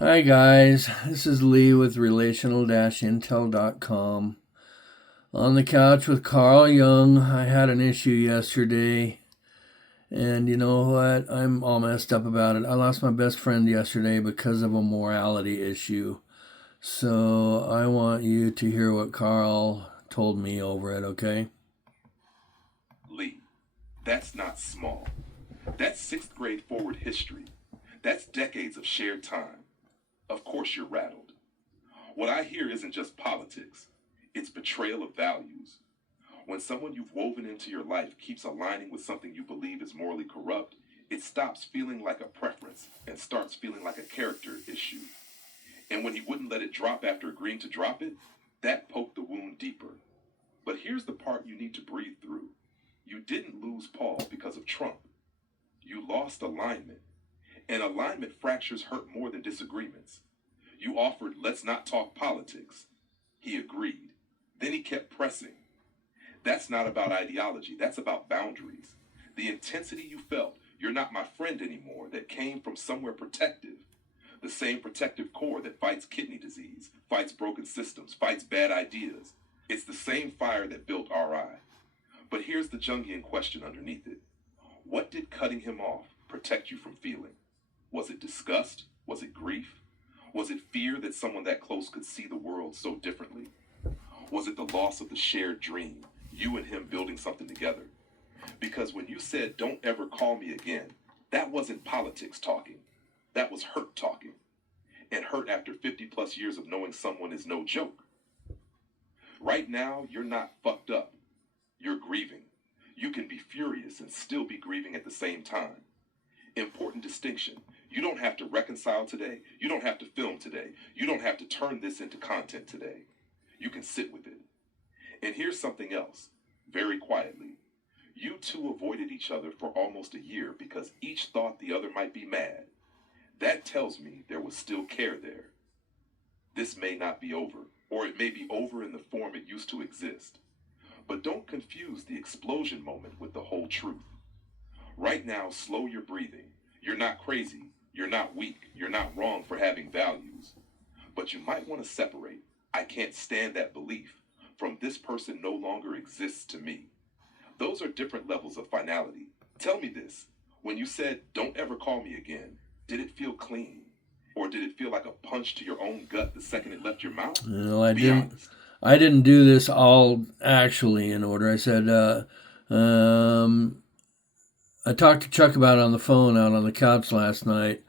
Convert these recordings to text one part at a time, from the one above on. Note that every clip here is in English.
Hi guys, this is Lee with relational-intel.com. On the couch with Carl Jung. I had an issue yesterday, and you know what? I'm all messed up about it. I lost my best friend yesterday because of a morality issue. So I want you to hear what Carl told me over it, okay? Lee, that's not small. That's sixth grade forward history. That's decades of shared time. Of course you're rattled. What I hear isn't just politics, it's betrayal of values. When someone you've woven into your life keeps aligning with something you believe is morally corrupt, it stops feeling like a preference and starts feeling like a character issue. And when he wouldn't let it drop after agreeing to drop it, that poked the wound deeper. But here's the part you need to breathe through. You didn't lose Paul because of Trump. You lost alignment. And alignment fractures hurt more than disagreements. You offered, let's not talk politics. He agreed. Then he kept pressing. That's not about ideology, that's about boundaries. The intensity you felt, you're not my friend anymore, that came from somewhere protective. The same protective core that fights kidney disease, fights broken systems, fights bad ideas. It's the same fire that built RI. But here's the Jungian question underneath it. What did cutting him off protect you from feeling? Was it disgust? Was it grief? Was it fear that someone that close could see the world so differently? Was it the loss of the shared dream, you and him building something together? Because when you said, don't ever call me again, that wasn't politics talking. That was hurt talking. And hurt after 50 plus years of knowing someone is no joke. Right now, you're not fucked up. You're grieving. You can be furious and still be grieving at the same time. Important distinction. You don't have to reconcile today. You don't have to film today. You don't have to turn this into content today. You can sit with it. And here's something else, very quietly. You two avoided each other for almost a year because each thought the other might be mad. That tells me there was still care there. This may not be over, or it may be over in the form it used to exist. But don't confuse the explosion moment with the whole truth. Right now, slow your breathing. You're not crazy. You're not weak. You're not wrong for having values. But you might want to separate. I can't stand that belief from this person no longer exists to me. Those are different levels of finality. Tell me this. When you said, don't ever call me again, did it feel clean? Or did it feel like a punch to your own gut the second it left your mouth? No, I Be didn't. honest. I didn't do this all actually in order. I said, um, I talked to Chuck about it on the phone out on the couch last night,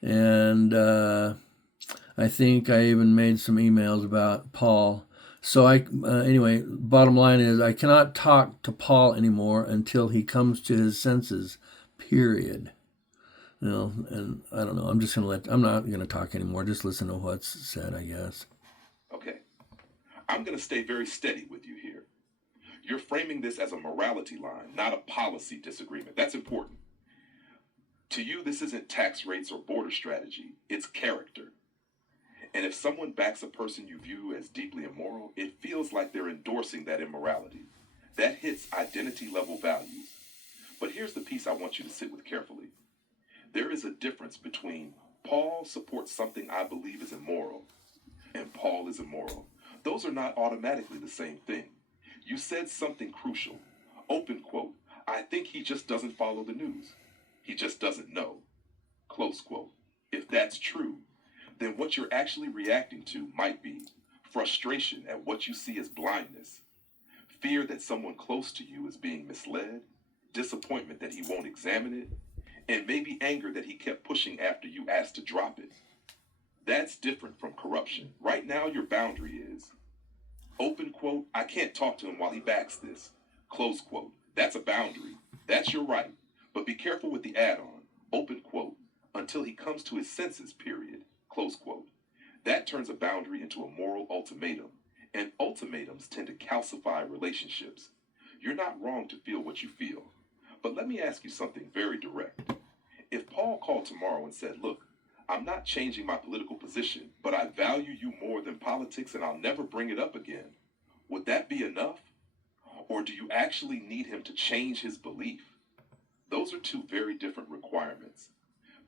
and I think I even made some emails about Paul. So anyway, bottom line is I cannot talk to Paul anymore until he comes to his senses. Period. And I don't know. I'm not gonna talk anymore. Just listen to what's said, I guess. Okay. I'm going to stay very steady with you here. You're framing this as a morality line, not a policy disagreement. That's important. To you, this isn't tax rates or border strategy, it's character. And if someone backs a person you view as deeply immoral, it feels like they're endorsing that immorality. That hits identity level values. But here's the piece I want you to sit with carefully. There is a difference between Paul supports something I believe is immoral and Paul is immoral. Those are not automatically the same thing. You said something crucial. Open quote. I think he just doesn't follow the news. He just doesn't know. Close quote. If that's true, then what you're actually reacting to might be frustration at what you see as blindness, fear that someone close to you is being misled, disappointment that he won't examine it, and maybe anger that he kept pushing after you asked to drop it. That's different from corruption. Right now, your boundary is open quote, I can't talk to him while he backs this. Close quote. That's a boundary. That's your right. But be careful with the add-on. Open quote. Until he comes to his senses, period. Close quote. That turns a boundary into a moral ultimatum. And ultimatums tend to calcify relationships. You're not wrong to feel what you feel. But let me ask you something very direct. If Paul called tomorrow and said, look, I'm not changing my political position, but I value you more than politics and I'll never bring it up again, would that be enough? Or do you actually need him to change his belief? Those are two very different requirements.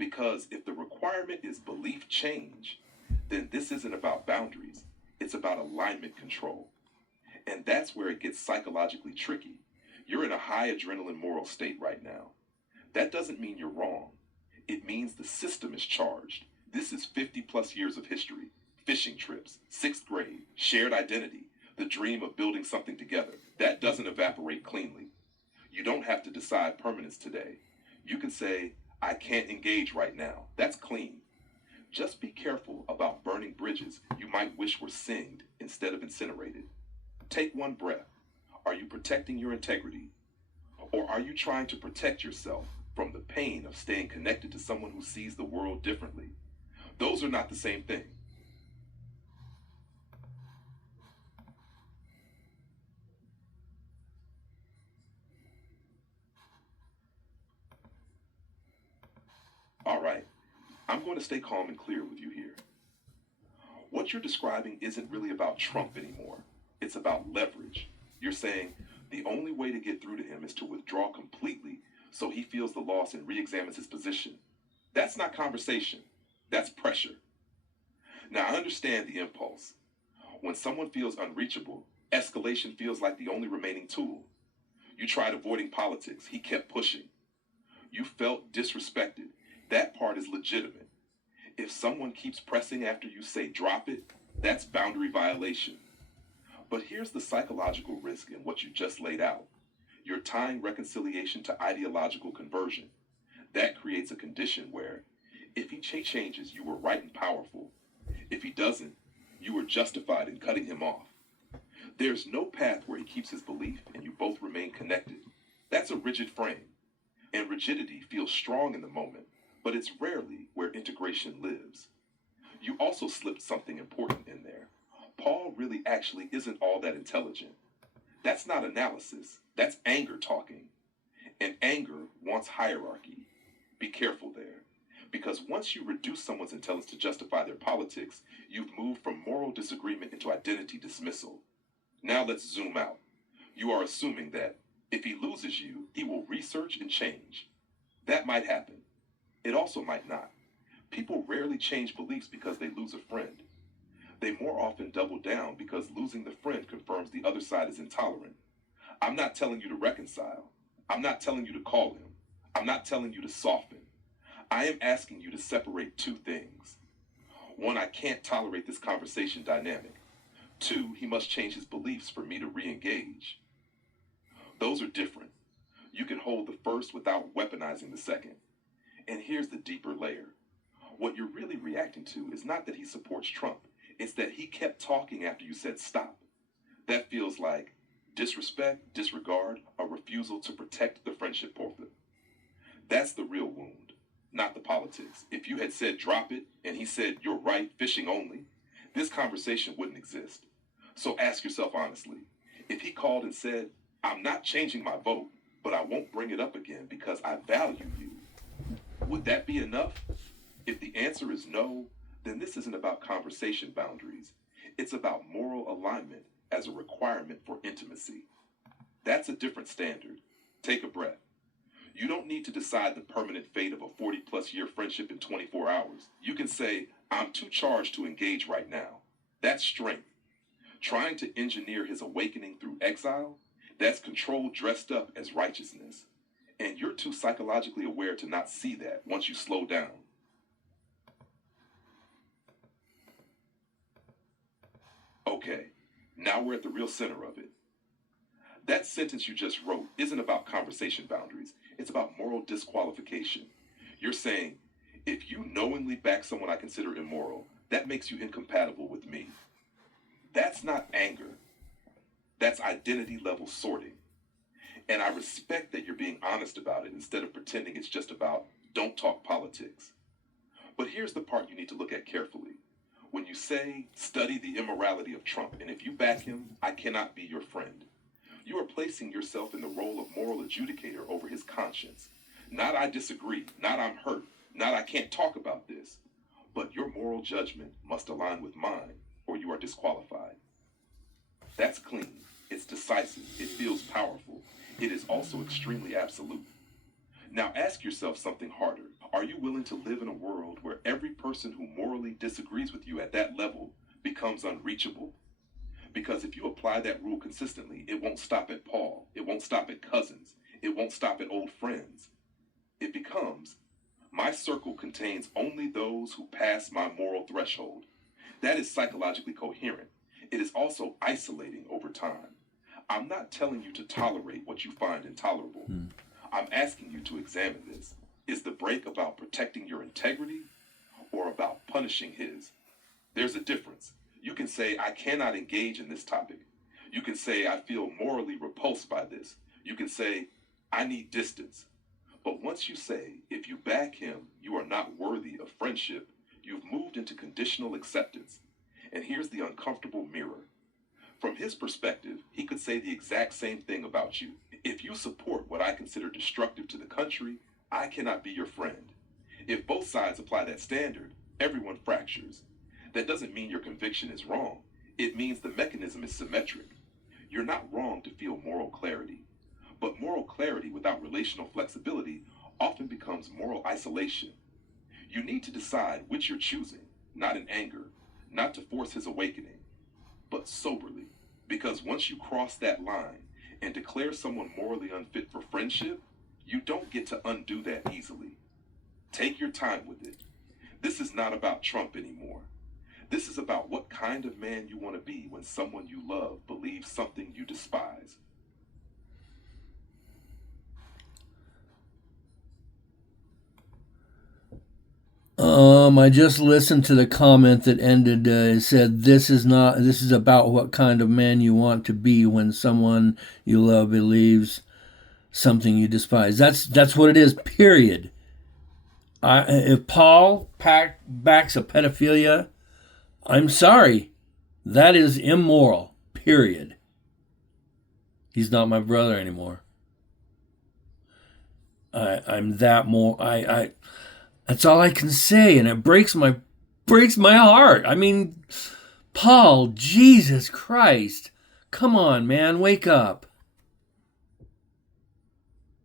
Because if the requirement is belief change, then this isn't about boundaries, it's about alignment control. And that's where it gets psychologically tricky. You're in a high adrenaline moral state right now. That doesn't mean you're wrong. It means the system is charged. This is 50 plus years of history, fishing trips, sixth grade, shared identity, the dream of building something together. That doesn't evaporate cleanly. You don't have to decide permanence today. You can say, I can't engage right now. That's clean. Just be careful about burning bridges you might wish were singed instead of incinerated. Take one breath. Are you protecting your integrity? Or are you trying to protect yourself from the pain of staying connected to someone who sees the world differently? Those are not the same thing. All right, I'm going to stay calm and clear with you here. What you're describing isn't really about Trump anymore. It's about leverage. You're saying the only way to get through to him is to withdraw completely so he feels the loss and re-examines his position. That's not conversation. That's pressure. Now, I understand the impulse. When someone feels unreachable, escalation feels like the only remaining tool. You tried avoiding politics. He kept pushing. You felt disrespected. That part is legitimate. If someone keeps pressing after you say drop it, that's boundary violation. But here's the psychological risk in what you just laid out. You're tying reconciliation to ideological conversion. That creates a condition where, if he changes, you were right and powerful. If he doesn't, you were justified in cutting him off. There's no path where he keeps his belief and you both remain connected. That's a rigid frame. And rigidity feels strong in the moment, but it's rarely where integration lives. You also slipped something important in there. Paul really actually isn't all that intelligent. That's not analysis, that's anger talking. And anger wants hierarchy. Be careful there. Because once you reduce someone's intelligence to justify their politics, you've moved from moral disagreement into identity dismissal. Now let's zoom out. You are assuming that if he loses you, he will research and change. That might happen. It also might not. People rarely change beliefs because they lose a friend. They more often double down because losing the friend confirms the other side is intolerant. I'm not telling you to reconcile. I'm not telling you to call him. I'm not telling you to soften. I am asking you to separate two things. One, I can't tolerate this conversation dynamic. Two, he must change his beliefs for me to re-engage. Those are different. You can hold the first without weaponizing the second. And here's the deeper layer. What you're really reacting to is not that he supports Trump. It's that he kept talking after you said stop. That feels like disrespect, disregard, a refusal to protect the friendship portrait. That's the real wound, not the politics. If you had said drop it and he said you're right, fishing only, this conversation wouldn't exist. So ask yourself honestly, if he called and said, I'm not changing my vote, but I won't bring it up again because I value you, would that be enough? If the answer is no, then this isn't about conversation boundaries. It's about moral alignment as a requirement for intimacy. That's a different standard. Take a breath. You don't need to decide the permanent fate of a 40-plus year friendship in 24 hours. You can say, I'm too charged to engage right now. That's strength. Trying to engineer his awakening through exile, that's control dressed up as righteousness. And you're too psychologically aware to not see that once you slow down. Okay, now we're at the real center of it. That sentence you just wrote isn't about conversation boundaries. It's about moral disqualification. You're saying, if you knowingly back someone I consider immoral, that makes you incompatible with me. That's not anger. That's identity level sorting. And I respect that you're being honest about it instead of pretending it's just about don't talk politics. But here's the part you need to look at carefully. When you say, study the immorality of Trump, and if you back him, I cannot be your friend. You are placing yourself in the role of moral adjudicator over his conscience. Not I disagree, not I'm hurt, not I can't talk about this. But your moral judgment must align with mine, or you are disqualified. That's clean. It's decisive. It feels powerful. It is also extremely absolute. Now ask yourself something harder. Are you willing to live in a world where every person who morally disagrees with you at that level becomes unreachable? Because if you apply that rule consistently, it won't stop at Paul. It won't stop at cousins. It won't stop at old friends. It becomes, my circle contains only those who pass my moral threshold. That is psychologically coherent. It is also isolating over time. I'm not telling you to tolerate what you find intolerable. I'm asking you to examine this. Is the break about protecting your integrity or about punishing his? There's a difference. You can say, I cannot engage in this topic. You can say, I feel morally repulsed by this. You can say, I need distance. But once you say, if you back him, you are not worthy of friendship, you've moved into conditional acceptance. And here's the uncomfortable mirror. From his perspective, he could say the exact same thing about you. If you support what I consider destructive to the country, I cannot be your friend. If both sides apply that standard, everyone fractures. That doesn't mean your conviction is wrong. It means the mechanism is symmetric. You're not wrong to feel moral clarity. But moral clarity without relational flexibility often becomes moral isolation. You need to decide which you're choosing, not in anger, not to force his awakening, but soberly. Because once you cross that line and declare someone morally unfit for friendship, you don't get to undo that easily. Take your time with it. This is not about Trump anymore. This is about what kind of man you want to be when someone you love believes something you despise. I just listened to the comment that ended. It said, "This is about what kind of man you want to be when someone you love believes something you despise." That's what it is. Period. If Paul backs a pedophilia, I'm sorry, that is immoral. Period. He's not my brother anymore. I'm that more. I That's all I can say, and it breaks my heart. I mean, Paul, Jesus Christ, come on, man, wake up.